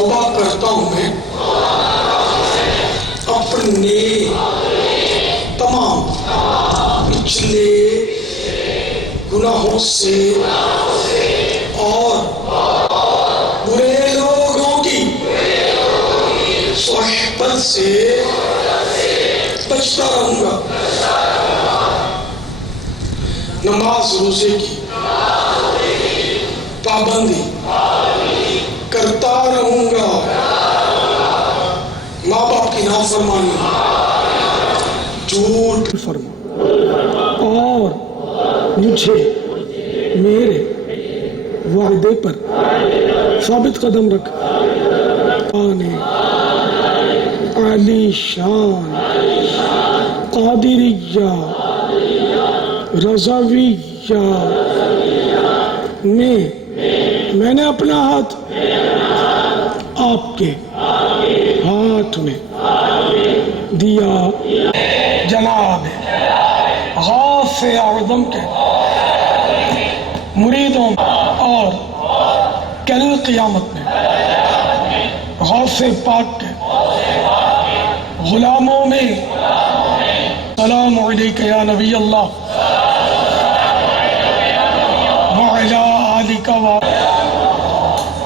توبہ کرتا ہوں میں اپنے تمام پچھلے گناہوں سے اور برے لوگوں کی صحبت سے بچتا رہوں گا، نماز روزے کی پابندی کرتا رہوں گا، ماں باپ کی نافرمانی جھوٹ فرما، اور مجھے میرے وعدے پر ثابت قدم رکھ، آنے علی شان قادریہ رضویہ میں نے اپنا ہاتھ آپ کے ہاتھ میں دیا، جناب غوث اعظم کے مریدوں اور کل قیامت میں غوث پاک کے غلاموں میں سلام علیک یا نبی اللہ وعلا آلک و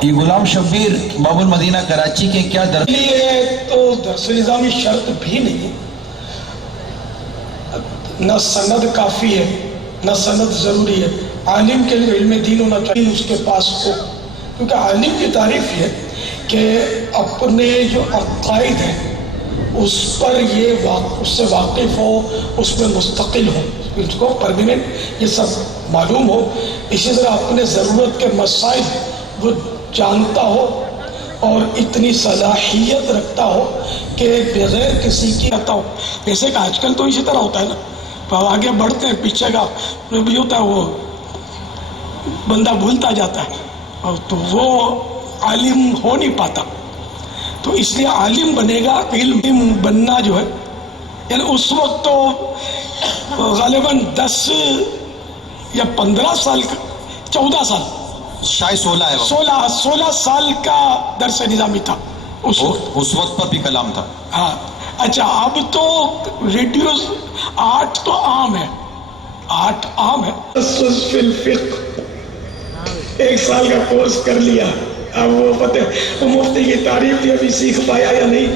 یہ غلام شبیر باب المدینہ کراچی کے کیا درس یہ تو درس نظامی شرط بھی نہیں، نہ سند کافی ہے نہ سند ضروری ہے، عالم کے لیے علم دین ہونا چاہیے اس کے پاس ہو، کیونکہ عالم کی تعریف یہ کہ اپنے جو عقائد ہیں اس پر اس سے واقف ہو، اس میں مستقل ہو، اس کو پرمیننٹ یہ سب معلوم ہو، اسی طرح اپنے ضرورت کے مسائل وہ جانتا ہو اور اتنی صلاحیت رکھتا ہو کہ بغیر کسی کی آتا ہو، جیسے کہ آج کل تو اسی طرح ہوتا ہے نا، تو آگے بڑھتے ہیں پیچھے کا بھی ہوتا ہے، وہ بندہ بھولتا جاتا ہے اور تو وہ عالم ہو نہیں پاتا، تو اس لیے عالم بنے گا، علم بننا جو ہے یعنی اس وقت تو غالباً 10 یا 15 سال کا 14 سال شاید 16 ہے 16 سال کا درس نظامی تھا اس وقت پر بھی کلام تھا۔ ہاں اچھا، اب تو ریڈیوز 8 تو عام ہے، 8 عام ہے، فی الفقہ 1 سال کا کورس کر لیا، اب وہ فتح مفتی کی تعریف بھی ابھی سیکھ پایا یا نہیں،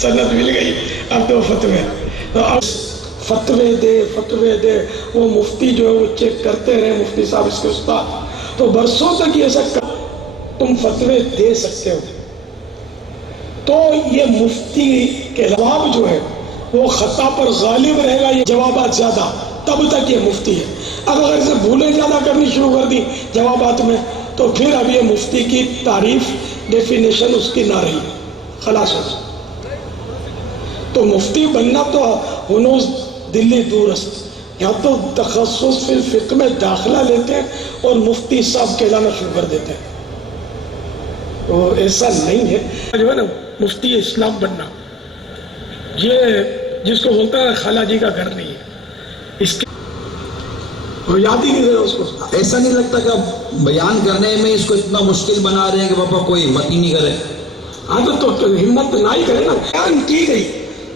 سند مل گئی، اب تو فتوے، تو اب فتوے دے وہ مفتی جو ہے وہ چیک کرتے رہے، مفتی صاحب اس کے استاد، تو برسوں تک یہ سکتا تم فتوے دے سکتے ہو، تو یہ مفتی کے جواب جو ہے وہ خطا پر غالب رہے گا، یہ جوابات زیادہ، تب تک یہ مفتی ہے، اب اگر اسے بھولیں زیادہ کرنی شروع کر دی جوابات میں تو پھر اب یہ مفتی کی تعریف ڈیفینیشن اس کی نہ رہی، خلاص ہو جائے، تو مفتی بننا تو ہنوز دلی دور است، یہاں تو تخصص فی الفقہ میں داخلہ لیتے ہیں اور مفتی صاحب کہلانا شروع کر دیتے ہیں، تو ایسا نہیں ہے جو ہے نا مفتی اسلام بننا، یہ جس کو بولتا ہے خالہ جی کا گھر نہیں ہے، اس کے وہ یاد ہی نہیں رہے اس کو، ایسا نہیں لگتا کہ بیان کرنے میں اس کو اتنا مشکل بنا رہے ہیں کہ پاپا کوئی ہمت ہی نہیں کرے؟ ہاں تو ہمت نہ ہی کرے نا، بیان کی گئی،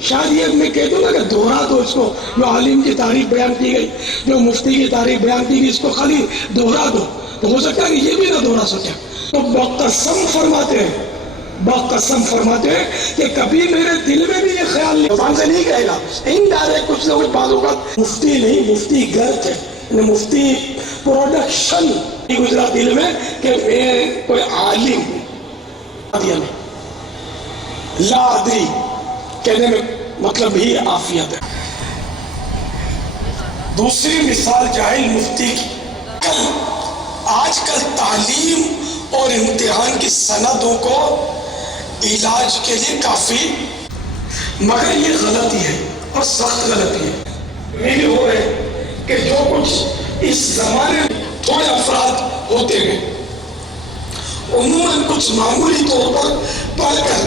شاید یہ میں کہہ دوں نا کہ دوہرا دو اس کو، جو عالم کی تاریخ بیان کی گئی، جو مفتی کی تاریخ بیان کی گئی، اس کو خالی دوہرا دو، تو ہو سکتا ہے کہ یہ بھی نہ دوہرا سکے، تو باقسم فرماتے ہیں کہ کبھی میرے دل میں بھی یہ خیال نہیں، زبان سے نہیں کہے گا، انڈائریکٹ کچھ نہ کچھ بعض اوقات مفتی نہیں، مفتی گھر تھے، مفتی پروڈکشن گزرا دل میں کہ میں کوئی عالم ہوں، لا ادری کہنے میں مطلب ہی عافیت ہے۔ دوسری مثال جاہل مفتی کی، آج کل تعلیم اور امتحان کی سندوں کو علاج کے لیے کافی، مگر یہ غلطی ہے اور سخت غلطی ہے، میری ہو رہے کہ جو کچھ اس زمانے میں تھوڑے افراد ہوتے ہیں عموماً کچھ معمولی طور پر پڑھ کر